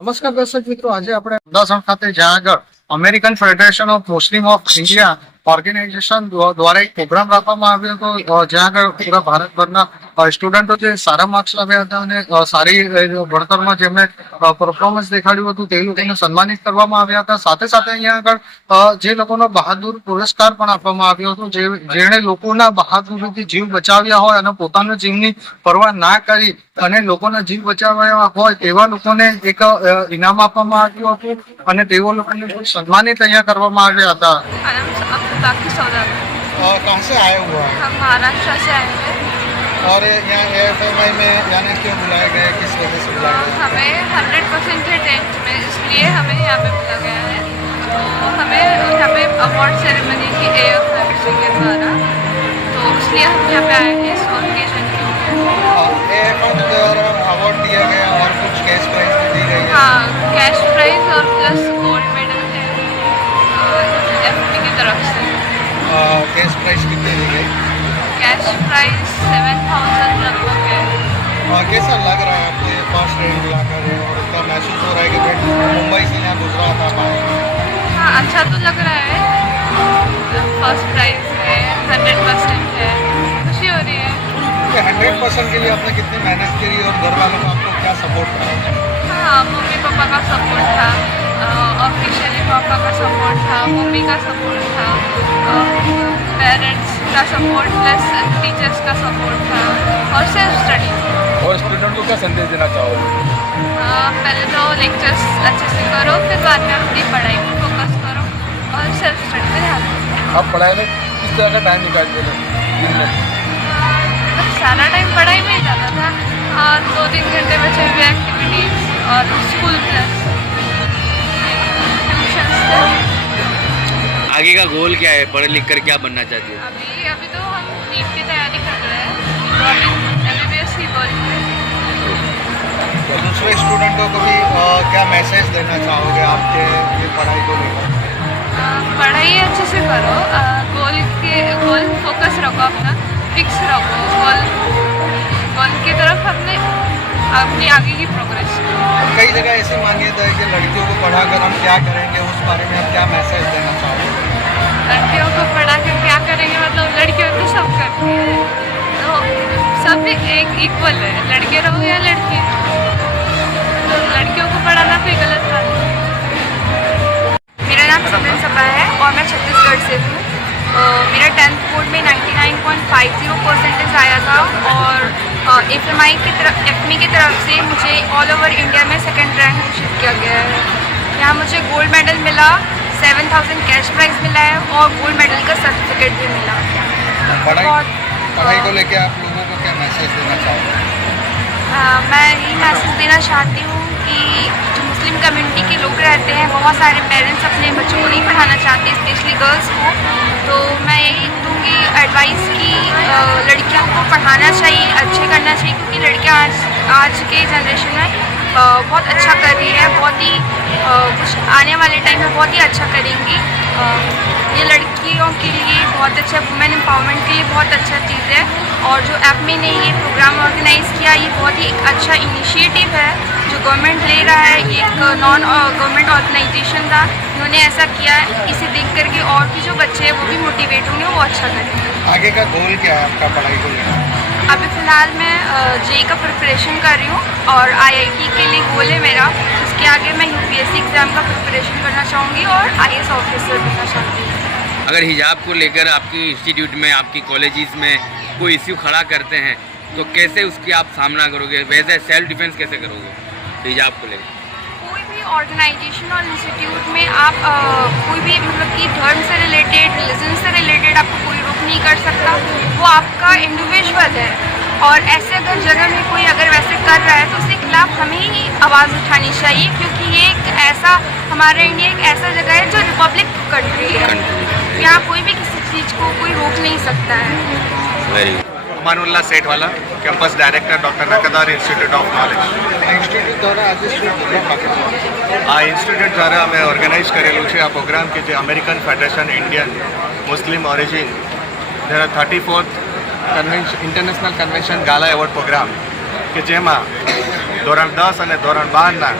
નમસ્કાર દર્શક મિત્રો, આજે આપણે અમદાવાદ ખાતે જ્યાં આગળ American federation of Muslim of India organisation દ્વારા એક પ્રોગ્રામ રાખવામાં આવ્યો હતો. જ્યાં આગળ પૂરા ભારતભરના સ્ટુડન્ટો જે સારા માર્ક્સ લાવ્યા હતા અને સારી ભણતરમાં જેમણે પરફોર્મન્સ દેખાડ્યું હતું, તે લોકોને સન્માનિત કરવામાં આવ્યા હતા. સાથે સાથે અહીંયા આગળ જે લોકોનો બહાદુર પુરસ્કાર પણ આપવામાં આવ્યો હતો, જે, જેણે લોકોના બહાદુરીથી જીવ બચાવ્યા હોય અને પોતાના જીવની પરવા ના કરી અને લોકોના જીવ બચાવ્યા હોય, તેવા લોકોને એક ઇનામ આપવામાં આવ્યું હતું અને તેઓ લોકોને સન્માનિત અહીંયા કરવામાં આવ્યા હતા. आलम अब बाकी सौदा कहाँ से आए हुआ है हम महाराष्ट्र से आए हैं और यहाँ एएफएमआई में यानी क्यों बुलाया गया है किस वजह से बुलाया गया हमें हंड्रेड परसेंट थे टेंथ में इसलिए फ़र्स्ट प्राइज है हंड्रेड परसेंट है। खुशी हो रही है। हंड्रेड परसेंट के लिए आपने कितनी मेहनत करी और घर वालों को आपको क्या सपोर्ट करा हाँ मम्मी पापा का सपोर्ट था ऑफिशियली पापा का सपोर्ट था मम्मी का सपोर्ट था पेरेंट्स का सपोर्ट प्लस टीचर्स का सपोर्ट था और सेल्फ स्टडी और स्टूडेंट को क्या संदेश देना चाहोगे? पहले तो लेक्चर्स अच्छे से करो फिर बाद में अपनी दो आप पढ़ाई में किस तरह का टाइम निकालते थे दिन में? मतलब सारा टाइम पढ़ाई में ही जाता था। और दो तीन घंटे बचे हुए एक्टिविटीज़ और स्कूल प्लस आगे का गोल क्या है? पढ़ लिख कर क्या बनना चाहती हो? अभी अभी तो हम नीट की तैयारी कर रहे हैं। एम बी एस गोल है तो दूसरे स्टूडेंटों को भी क्या मैसेज देना चाहोगे आपके ये पढ़ाई को लेकर? करो गोल के गोल फोकस रखो अपना फिक्स रखो गोल गोल की तरफ़ अपने अपनी आगे की प्रोग्रेस कई जगह ऐसी मान्यता है कि लड़कियों को पढ़ाकर हम क्या करेंगे उस बारे में आप क्या मैसेज देना चाहोगे? लड़कियों को पढ़ा कर क्या करेंगे मतलब लड़कियों तो सब करती है। तो सब एक इक्वल है लड़के रहो या लड़की? तो लड़कियों को पढ़ाना कोई गलत नाम सिमरन सपा है और मैं छत्तीसगढ़ से हूँ। मेरा टेंथ बोर्ड में 99.50 परसेंटेज आया था और एफ़ एम आई की तरफ़ एफ़ की तरफ़ से मुझे ऑल ओवर इंडिया में सेकंड रैंक घोषित किया गया है। यहाँ मुझे गोल्ड मेडल मिला सेवन थाउज़ेंड कैश प्राइज मिला है और गोल्ड मेडल का सर्टिफिकेट भी मिला। पढ़ाई पढ़ाई को आप लोगों को क्या मैसेज देना चाहोगे? मैं यही मैसेज देना चाहती हूँ कि मुस्लिम कम्युनिटी के लोग रहते हैं। बहुत सारे पेरेंट्स अपने बच्चों को नहीं पढ़ाना चाहते स्पेशली गर्ल्स को। तो मैं यही दूँगी एडवाइस कि लड़कियों को पढ़ाना चाहिए, अच्छे करना चाहिए, क्योंकि लड़कियाँ आज आज के जनरेशन में बहुत अच्छा कर रही है, बहुत ही कुछ आने वाले टाइम में बहुत ही अच्छा करेंगी। ये लड़कियों के लिए बहुत अच्छा वुमेन एम्पावरमेंट के लिए बहुत अच्छा चीज़ है और जो एपमी ने ये प्रोग्राम ऑर्गेनाइज़ किया, ये बहुत ही एक अच्छा इनिशिएटिव है जो गवर्नमेंट ले रहा है। ये एक नॉन गवर्नमेंट ऑर्गेनाइजेशन था। इन्होंने ऐसा किया इसे देख करके और भी जो हैं वो भी मोटिवेट होंगे वो अच्छा करेंगे। आगे का गोल क्या है आपका पढ़ाई को लेकर? अभी फ़िलहाल मैं जेई का प्रिपरेशन कर रही हूँ और आईआईटी के लिए गोल है मेरा। उसके आगे मैं यूपीएससी एग्ज़ाम का प्रिपरेशन करना चाहूँगी और आईएएस ऑफिसर बनना चाहती हूँ अगर हिजाब को लेकर आपकी इंस्टीट्यूट में आपकी कॉलेजेस में कोई इश्यू खड़ा करते हैं तो कैसे उसकी आप सामना करोगे? वैसे सेल्फ डिफेंस कैसे करोगे हिजाब को लेकर? ऑर्गेनाइजेशन और इंस्टीट्यूट में आप अ, कोई भी मतलब कि धर्म से रिलेटेड रिलीजन से रिलेटेड आपको कोई रोक नहीं कर सकता वो आपका इंडिविजुअल है। और ऐसे अगर जगह में कोई अगर वैसे कर रहा है तो उसके खिलाफ हमें ही आवाज़ उठानी चाहिए क्योंकि ये एक ऐसा हमारा इंडिया एक ऐसा जगह है जो रिपब्लिक कंट्री है। यहाँ कोई भी किसी चीज़ को कोई रोक नहीं सकता है। Amanullah Sethwala campus director doctor Nakdar institute of knowledge institute દ્વારા આજે આ ઇન્સ્ટિટ્યૂટ દ્વારા અમે ઓર્ગેનાઇઝ કરેલું છે આ પ્રોગ્રામ કે જે American federation Indian Muslim origin જેના thirty fourth convention international convention gala award programme કે જેમાં ધોરણ દસ અને ધોરણ બારના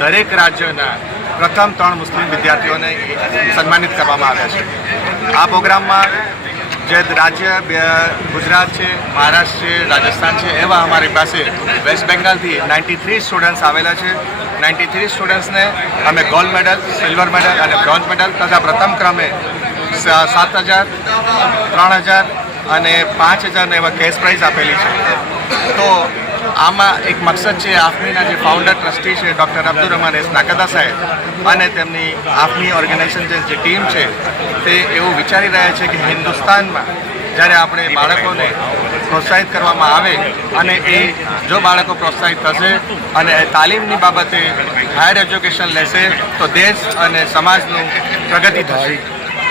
દરેક રાજ્યના પ્રથમ ત્રણ મુસ્લિમ વિદ્યાર્થીઓને સન્માનિત કરવામાં આવ્યા છે. આ પ્રોગ્રામમાં જે રાજ્ય ગુજરાત છે, મહારાષ્ટ્ર છે, રાજસ્થાન છે, એવા અમારી પાસે વેસ્ટ બેંગાલથી નાઇન્ટી થ્રી સ્ટુડન્ટ્સ આવેલા છે. નાઇન્ટી થ્રી સ્ટુડન્ટ્સને અમે ગોલ્ડ મેડલ, સિલ્વર મેડલ અને બ્રોન્ઝ મેડલ તથા પ્રથમ ક્રમે સાત હજાર, ત્રણ હજાર અને પાંચ હજારને એવા કેશ પ્રાઇઝ આપેલી છે. તો આમાં એક મકસદ છે આફમીના જે ફાઉન્ડર ટ્રસ્ટી છે ડૉક્ટર અબ્દુલ રહમાન એસ નાકદા સાહેબ અને તેમની આફમી ઓર્ગેનાઇઝેશન જે ટીમ છે, તે એવું વિચારી રહ્યા છે કે હિન્દુસ્તાનમાં જ્યારે આપણે બાળકોને પ્રોત્સાહિત કરવામાં આવે અને એ જો બાળકો પ્રોત્સાહિત થશે અને તાલીમની બાબતે હાયર એજ્યુકેશન લેશે, તો દેશ અને સમાજનું પ્રગતિ થશે.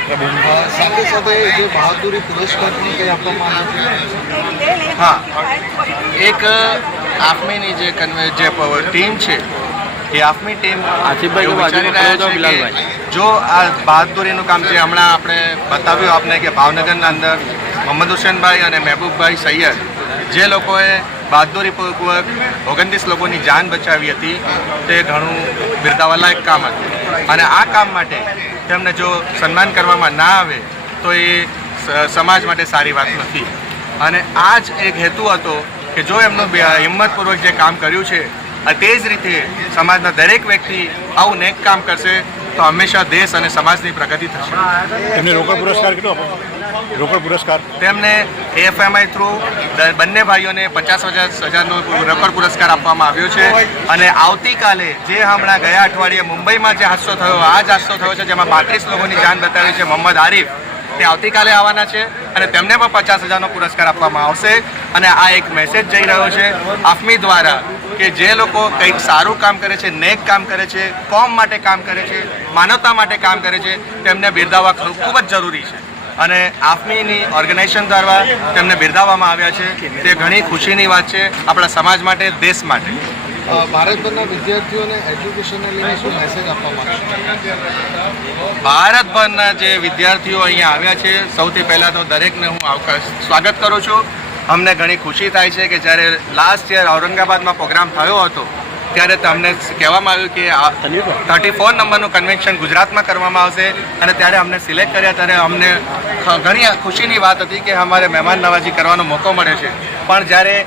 સાથે સાથે જે બહાદુરી પુરસ્કારની કંઈ આપવામાં આવે છે? હા. એક આફમીની જે કન્વે જે ટીમ છે એ આફમી ટીમ આસિફભાઈ વિચારી રહ્યા છે જો આ બહાદુરીનું કામ છે હમણાં આપણે બતાવ્યું આપને કે ભાવનગરના અંદર મોહમ્મદ હુસેનભાઈ અને મહેબૂબભાઈ સૈયદ જે લોકોએ બહાદુરીપૂર્વક ઓગણત્રીસ લોકોની જાન બચાવી હતી તે ઘણું બિરદાવાલાયક કામ હતું. અને આ કામ માટે તેમને જો સન્માન કરવામાં ના આવે, તો એ સમાજ માટે સારી વાત નથી. અને આ જ એક હેતુ હતો કે જો એમનું હિંમતપૂર્વક જે કામ કર્યું છે તે જ રીતે સમાજના દરેક વ્યક્તિ આવું નેક કામ કરશે તો હંમેશા દેશ અને સમાજની પ્રગતિ થશે. એમને રોકડ પુરસ્કાર કેટલો રોકડ પુરસ્કાર? તેમને એએફએમઆઈ થ્રુ બંને ભાઈઓને પચાસ હજાર હજારનો રોકડ પુરસ્કાર આપવામાં આવ્યો છે. અને આવતીકાલે જે હમણાં ગયા અઠવાડિયે મુંબઈમાં જે હાદસો થયો આ જ હાદસો થયો છે જેમાં પાંત્રીસ લોકોની જાન બતાવી છે મોહમ્મદ આરિફ. તે આવતીકાલે આવવાના છે અને તેમને પણ પચાસ હજારનો પુરસ્કાર આપવામાં આવશે. અને આ એક મેસેજ જઈ રહ્યો છે. આફમી દ્વારા કે જે લોકો કંઈક સારું કામ કરે છે નેક કામ કરે છે કોમ માટે કામ કરે છે માનવતા માટે કામ કરે છે તેમને બિરદાવવા ખૂબ જ જરૂરી છે. અને આફમીની ઓર્ગેનાઇઝેશન દ્વારા તેમને બિરદાવવામાં આવ્યા છે. તે ઘણી ખુશીની વાત છે આપણા સમાજ માટે દેશ માટે. ભારતભરના વિદ્યાર્થીઓને એજ્યુકેશનને લઈને શું મેસેજ આપવા માંગશો? ભારતભરના જે વિદ્યાર્થીઓ અહીંયા આવ્યા છે સૌથી પહેલાં તો દરેકને હું આવકાર સ્વાગત કરું છું. અમને ઘણી ખુશી થાય છે કે જ્યારે લાસ્ટ યર ઔરંગાબાદમાં પ્રોગ્રામ થયો હતો, ત્યારે તમને કહેવામાં આવ્યું કે થર્ટી ફોર નંબરનું કન્વેન્શન ગુજરાતમાં કરવામાં આવશે અને ત્યારે અમને સિલેક્ટ કર્યા, ત્યારે અમને ઘણી ખુશીની વાત હતી કે અમારે મહેમાન નવાજી કરવાનો મોકો મળે છે. પણ જ્યારે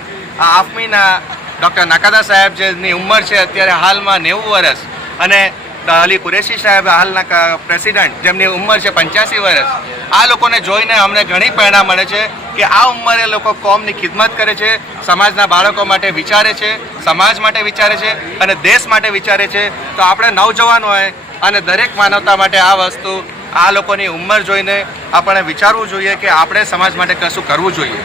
આ આફમીના ડૉક્ટર નકાદા સાહેબ જેની ઉંમર છે અત્યારે હાલમાં નેવું વર્ષ અને અલી કુરેશી સાહેબ હાલના પ્રેસિડન્ટ, જેમની ઉંમર છે પંચ્યાસી વર્ષ. આ લોકોને જોઈને અમને ઘણી પ્રેરણા મળે છે કે આ ઉંમરે લોકો કોમની ખિદમત કરે છે, સમાજના બાળકો માટે વિચારે છે, સમાજ માટે વિચારે છે અને દેશ માટે વિચારે છે. તો આપણે નવજવાન હોય અને દરેક માનવતા માટે આ વસ્તુ, આ લોકોની ઉંમર જોઈને આપણે વિચારવું જોઈએ કે આપણે સમાજ માટે કશું કરવું જોઈએ.